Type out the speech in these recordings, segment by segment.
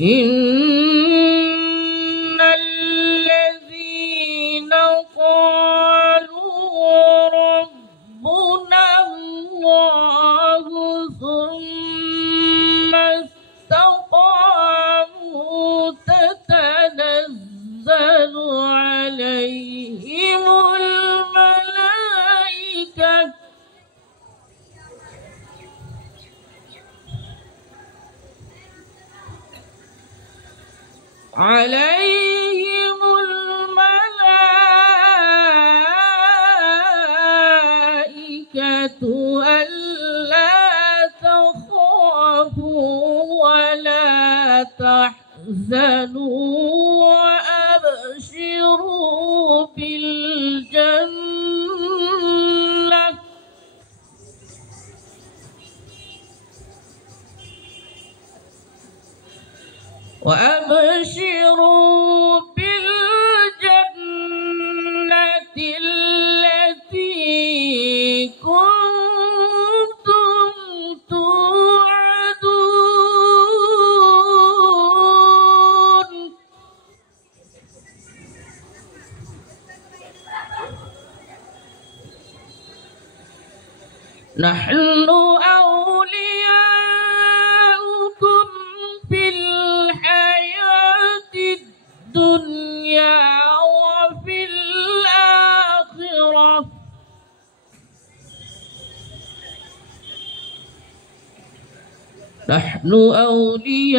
إن الذين قالوا ربنا الله ثم استقاموا تتنزل عليهم الملائكة ألا تخافوا ولا تحزنوا وأبشروا بالجنة التي كنتم توعدون. نحن أولياؤكم في الحياة الدنيا وفي الآخرة نحن أولياؤكم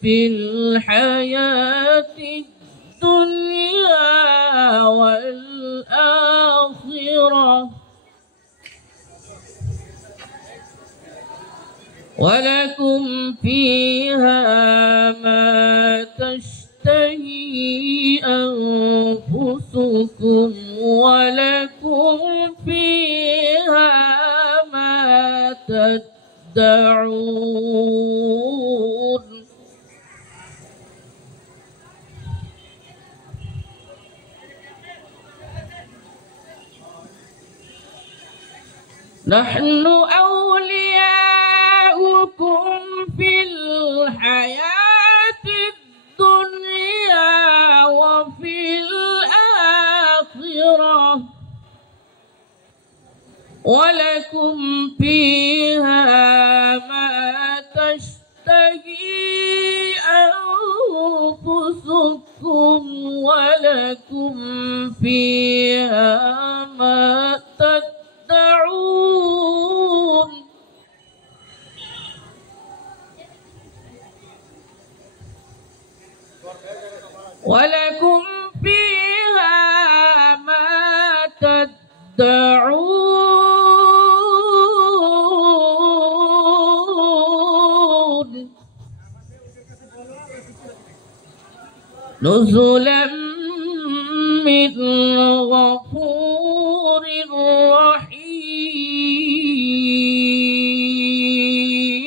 في الحياة الدنيا والآخرة ولكم فيها ما تشتهي أنفسكم ولكم فيها ما تدعون. نحن أولياؤكم في الحياة الدنيا وفي الآخرة ولكم فيها ما تشتهي أنفسكم ولكم فيها ما تدعون. ولكم فيها ما تدعون. نزلا من غفور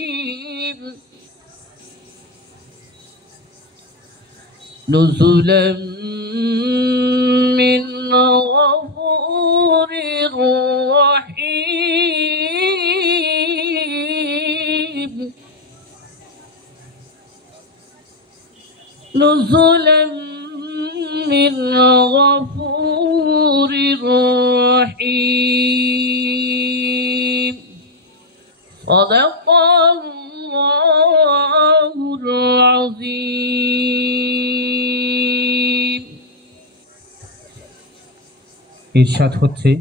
رحيم. نزلا من غفور رحيم. نزلا من غفور رحيم. صدق الله العظيم. ইরশাদ হচ্ছে,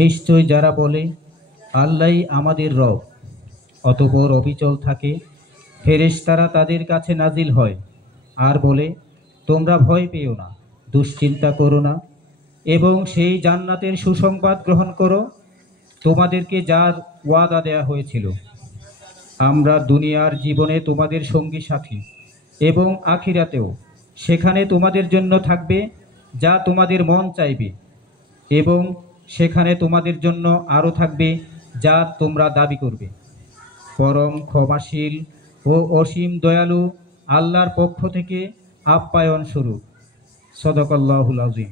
নিশ্চয় যারা বলে আল্লাহই আমাদের রব, অতঃপর অবিচল থাকে, ফেরেশতারা তাদের কাছে নাজিল হয় আর বলে, তোমরা ভয় পেও না, দুশ্চিন্তা করো না, এবং সেই জান্নাতের সুসংবাদ গ্রহণ করো তোমাদেরকে যার ওয়াদা দেয়া হয়েছিল। আমরা দুনিয়ার জীবনে তোমাদের সঙ্গী সাথী এবং আখিরাতেও সেখানে তোমাদের জন্য থাকবে যা তোমাদের মন চাইবে, এবং সেখানে তোমাদের জন্য আরও থাকবে যা তোমরা দাবি করবে। পরম ক্ষমাশীল ও অসীম দয়ালু আল্লাহর পক্ষ থেকে আপ্যায়ন স্বরূপ। সদাকাল্লাহুল আযীম।